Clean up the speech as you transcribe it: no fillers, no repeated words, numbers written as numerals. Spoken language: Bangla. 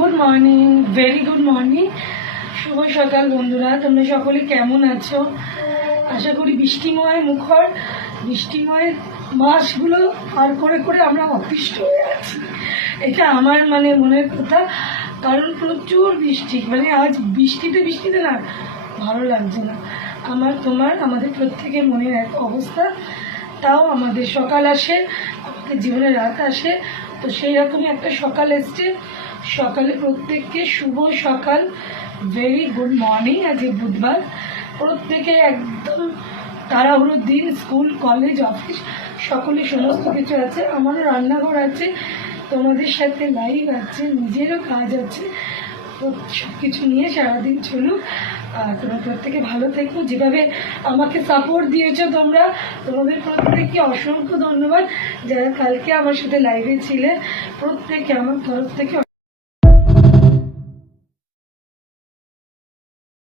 Good morning, very good morning. শুভ সকাল বন্ধুরা, তোমরা সকলে কেমন আছো? আশা করি বৃষ্টিময় মুখর বৃষ্টিময় মাসগুলো পার করে করে আমরা অতিষ্ঠ হয়ে আছি। এটা আমার মনের কথা, কারণ প্রচুর বৃষ্টি। আজ বৃষ্টিতে না ভালো লাগছে না। আমাদের প্রত্যেকের মনের এক অবস্থা। তাও আমাদের সকাল আসে, আমাদের জীবনে রাত আসে, তো সেই রকমই একটা সকাল এসছে। সকালে প্রত্যেককে শুভ সকাল, ভেরি গুড মর্নিং। আজ বুধবার, প্রত্যেকে একদম তাড়াহুড়োর দিন, স্কুল কলেজ অফিস সকলে সমস্ত কিছু আছে। আমারও রান্নাঘর আছে, তোমাদের সাথে লাইভ আছে, নিজেরও কাজ আছে, তো সব কিছু নিয়ে সারাদিন চলুক। আর তোমরা প্রত্যেকে ভালো থেকো। যেভাবে আমাকে সাপোর্ট দিয়েছো তোমরা, তোমাদের প্রত্যেককে অসংখ্য ধন্যবাদ। যারা কালকে আমার সাথে লাইভে ছিলে, প্রত্যেকে আমার তরফ থেকে